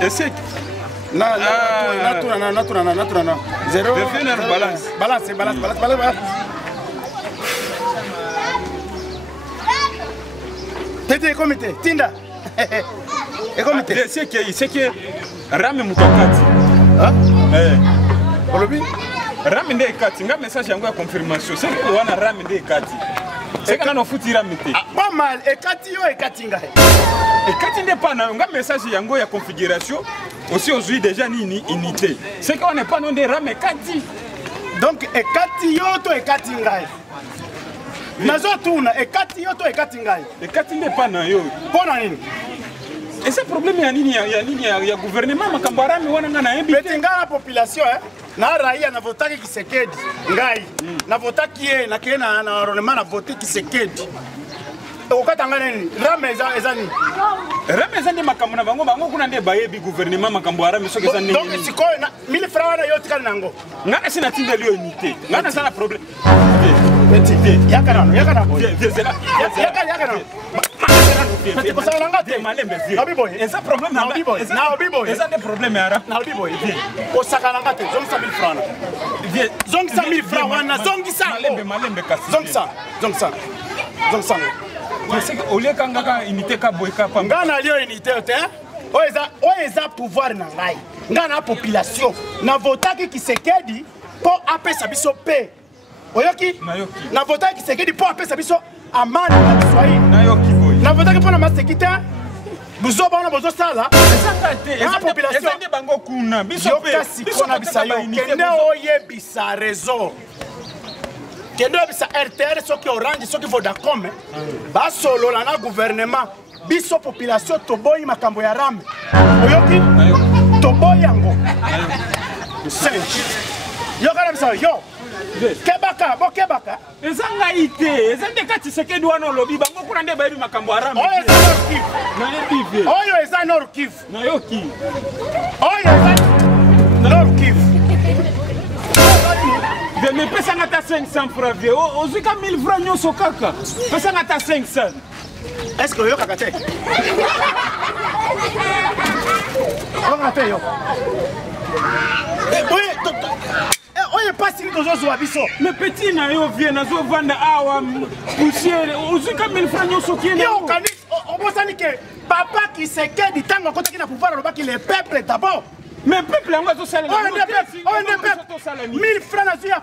Essaye. Na. Zéro. Balance. Tete comité. Tinda. Et comité. C'est que Rame Mutakati. Hein? Olobi. Rame nde kati. Nga message yango ya confirmation. C'est que wana Rame nde kati. C'est quand on fout Rame te. Pas mal. Et kati yo et kati nga. Et kati nde pas na nga message yango ya configuration. Aussi aujourd'hui déjà ni unité. C'est qu'on n'est pas non des Rame kati. Donc et kati yo to et kati nga. Nazo tuna et kati yo to et kati nga. Et kati nde pas na yo. Pona nini? Et ce problème ya nini ya gouvernement makambo Rame wana nga na yembi. Betinga la population na raia na votaki Kisekedi ngai na votaki ye na kena na arrondissement na voter Kisekedi. Okatanga nini? Rame ezani. Rame ezani makambo na bango kuna nde bayebi gouvernement makambo Rame soki ezani. Donc siko na 1000 francs wana yo tikali nango. Ngana sina tinde lio unité. Ngana sana problème. Petit. Yakana. Viens là. Yakana. Petit ko sala ngate. Malembe vieux. Na biboy. Eza problème na biboy. Na biboy. Eza des problèmes ara. Na biboy. Ko sala ngate. Zong 1000 francs. Vieux. Zong 1000 francs wana zongi sa. Malembe kasi. Zong sa. C'est que au lieu kanga unité ka boy ka pa. Ngana lio unité te. Oeza pouvoir na ngai. Ngana population. Na votaki Kisekedi po apesa biso pe. Oyoki? Na votaki Kisekedi po apesa biso amani na Kiswahili. Nayoki boy. Na votaki po na masekite. Buzo ba na bozo sala. Eza population. Eza nde bango kuna. Biso pe. Biso na bisayo. Kende oye bisa réseau. Kende bisa RTR soki Orange soki Vodacom. Ba solo na gouvernement. Biso population toboyi makambo ya Rame. Oyoki? Toboyi yango. Yo kana bisa yo. Kebaka. Ezanga ite. Ezande kati Tshisekedi wana lobi bango kuna nde bayebi makambo ya Rame. Oyo eza Nord Kivu. Na yebi ve. Oyo eza Nord Kivu. Na yoki. Oyo eza Nord Kivu. Je me pesa ngata 500 francs vieux. Ozuka 1000 francs nyoso kaka. Pesa ngata 500. Est-ce que yo kakate? Yo. Oye pasi ni tozo zwa biso. Mais petit na yo vient nazo vanda awa poussière. Ozuka 1000 francs nyoso kiene. Yo kani obosani ke papa Kisekedi tango kotaki na pouvoir lobaki le peuple d'abord. Mais peuple yango zo sala. 1000 francs na zia